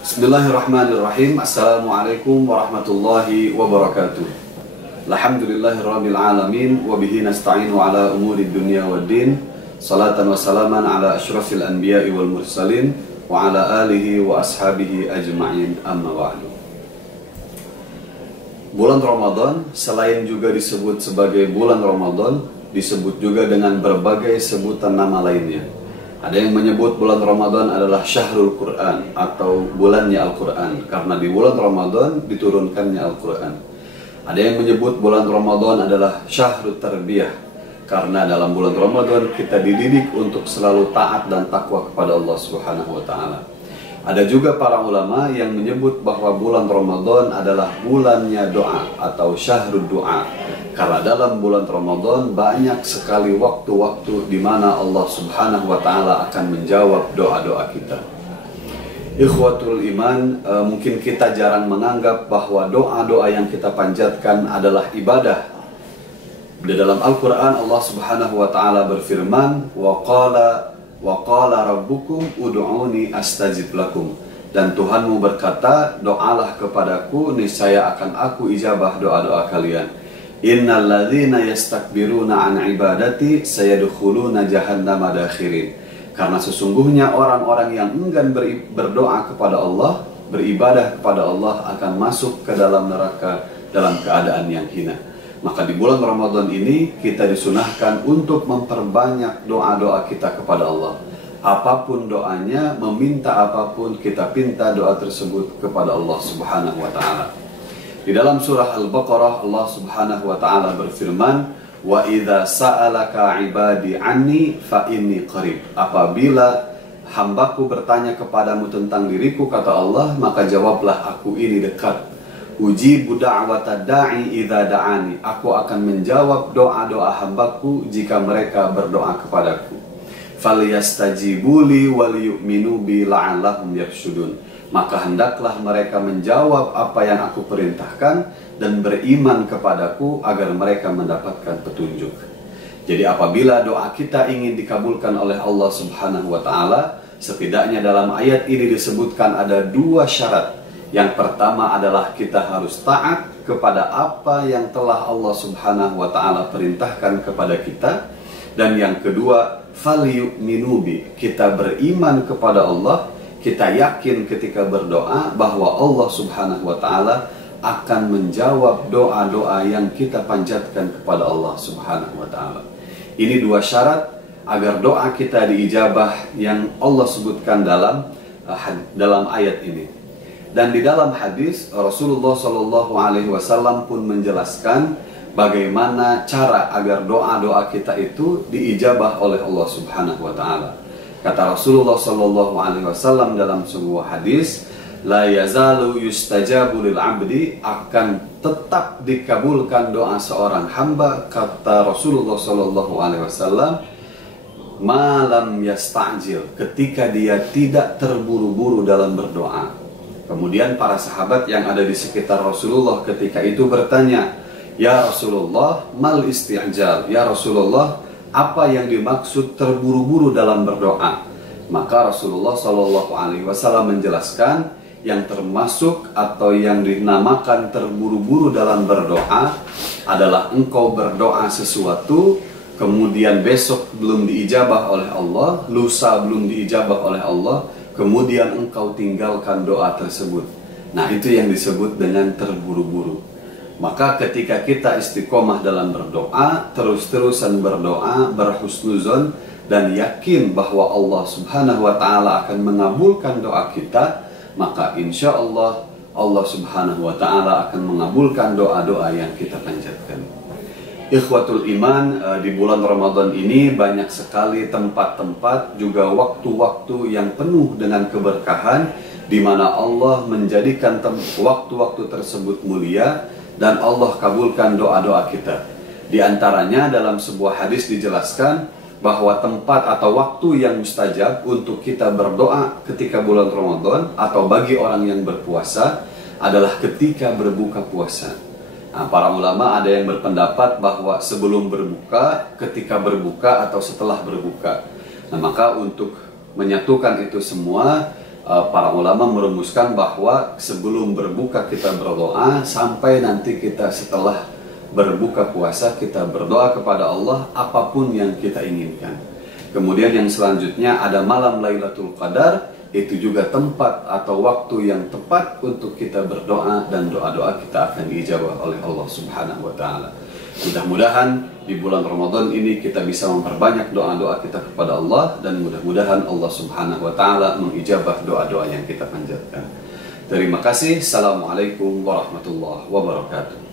Bismillahirrahmanirrahim. Assalamualaikum warahmatullahi wabarakatuh. Alhamdulillahirabbil alamin wa bihi nasta'inu ala umuri dunya waddin. Salatan wa salaman ala asyrafil anbiya'i wal mursalin wa ala alihi wa ashabihi ajma'in, amma ba'du. Bulan Ramadan selain juga disebut sebagai bulan Ramadan, disebut juga dengan berbagai sebutan nama lainnya. Ada yang menyebut bulan Ramadan adalah Syahrul Quran atau bulannya Al-Quran, karena di bulan Ramadan diturunkannya Al-Quran. Ada yang menyebut bulan Ramadan adalah Syahrul Tarbiyah, karena dalam bulan Ramadan kita dididik untuk selalu taat dan takwa kepada Allah Subhanahu wa Ta'ala. Ada juga para ulama yang menyebut bahwa bulan Ramadan adalah bulannya doa atau Syahrul Doa, karena dalam bulan Ramadan banyak sekali waktu-waktu di mana Allah Subhanahu wa Ta'ala akan menjawab doa-doa kita. Ikhwatul iman, mungkin kita jarang menganggap bahwa doa-doa yang kita panjatkan adalah ibadah. Di dalam Al-Quran Allah Subhanahu wa Ta'ala berfirman, wa qala rabbukum ud'uni astajib lakum. Dan Tuhanmu berkata, doalah kepadaku, niscaya akan aku ijabah doa-doa kalian. Innal ladzina yastakbiruna an ibadati sayadkhuluna jahannama dakhirin. Karena sesungguhnya orang-orang yang enggan berdoa kepada Allah, beribadah kepada Allah, akan masuk ke dalam neraka dalam keadaan yang hina. Maka di bulan Ramadan ini kita disunahkan untuk memperbanyak doa-doa kita kepada Allah. Apapun doanya, meminta apapun, kita pinta doa tersebut kepada Allah Subhanahu wa Ta'ala. Di dalam surah Al-Baqarah Allah Subhanahu wa Ta'ala berfirman, wa idza sa'alaka ibadi anni fa inni qarib. Apabila hambaku bertanya kepadamu tentang diriku, kata Allah, maka jawablah, aku ini dekat. Ujibu da'wata da'i idza da'ani. Aku akan menjawab doa-doa hambaku jika mereka berdoa kepadaku. Falyastajibuli wal yu'minu bi la'allahum yarshudun. Maka hendaklah mereka menjawab apa yang aku perintahkan dan beriman kepadaku agar mereka mendapatkan petunjuk. Jadi apabila doa kita ingin dikabulkan oleh Allah Subhanahu wa Ta'ala, setidaknya dalam ayat ini disebutkan ada dua syarat. Yang pertama adalah kita harus taat kepada apa yang telah Allah Subhanahu wa Ta'ala perintahkan kepada kita. Dan yang kedua, falyu'minu bi, kita beriman kepada Allah. Kita yakin ketika berdoa bahwa Allah Subhanahu wa Ta'ala akan menjawab doa-doa yang kita panjatkan kepada Allah Subhanahu wa Ta'ala. Ini dua syarat agar doa kita diijabah yang Allah sebutkan dalam ayat ini. Dan di dalam hadis Rasulullah SAW pun menjelaskan bagaimana cara agar doa-doa kita itu diijabah oleh Allah Subhanahu wa Ta'ala. Kata Rasulullah SAW dalam sebuah hadis, la yazalu yustajabu lil abdi, akan tetap dikabulkan doa seorang hamba, kata Rasulullah SAW, malam yasta'jil, ketika dia tidak terburu-buru dalam berdoa. Kemudian para sahabat yang ada di sekitar Rasulullah ketika itu bertanya, ya Rasulullah, mal isti'jal, ya Rasulullah, apa yang dimaksud terburu-buru dalam berdoa? Maka Rasulullah SAW menjelaskan, yang termasuk atau yang dinamakan terburu-buru dalam berdoa adalah engkau berdoa sesuatu, kemudian besok belum diijabah oleh Allah, lusa belum diijabah oleh Allah, kemudian engkau tinggalkan doa tersebut. Nah, itu yang disebut dengan terburu-buru. Maka ketika kita istiqomah dalam berdoa, terus-terusan berdoa, berhusnuzon, dan yakin bahwa Allah Subhanahu wa Ta'ala akan mengabulkan doa kita, maka insya Allah Allah Subhanahu wa Ta'ala akan mengabulkan doa-doa yang kita panjatkan. Ikhwatul iman, di bulan Ramadan ini banyak sekali tempat-tempat, juga waktu-waktu yang penuh dengan keberkahan, di mana Allah menjadikan waktu-waktu tersebut mulia, dan Allah kabulkan doa-doa kita. Di antaranya dalam sebuah hadis dijelaskan bahwa tempat atau waktu yang mustajab untuk kita berdoa ketika bulan Ramadan atau bagi orang yang berpuasa adalah ketika berbuka puasa. Nah, para ulama ada yang berpendapat bahwa sebelum berbuka, ketika berbuka, atau setelah berbuka. Nah, maka untuk menyatukan itu semua, para ulama merumuskan bahwa sebelum berbuka kita berdoa, sampai nanti kita setelah berbuka puasa kita berdoa kepada Allah apapun yang kita inginkan. Kemudian yang selanjutnya ada malam Lailatul Qadar, itu juga tempat atau waktu yang tepat untuk kita berdoa, dan doa-doa kita akan diijabah oleh Allah Subhanahu wa taala. Mudah-mudahan di bulan Ramadan ini kita bisa memperbanyak doa-doa kita kepada Allah, dan mudah-mudahan Allah Subhanahu wa taala mengijabah doa-doa yang kita panjatkan. Terima kasih. Assalamualaikum warahmatullahi wabarakatuh.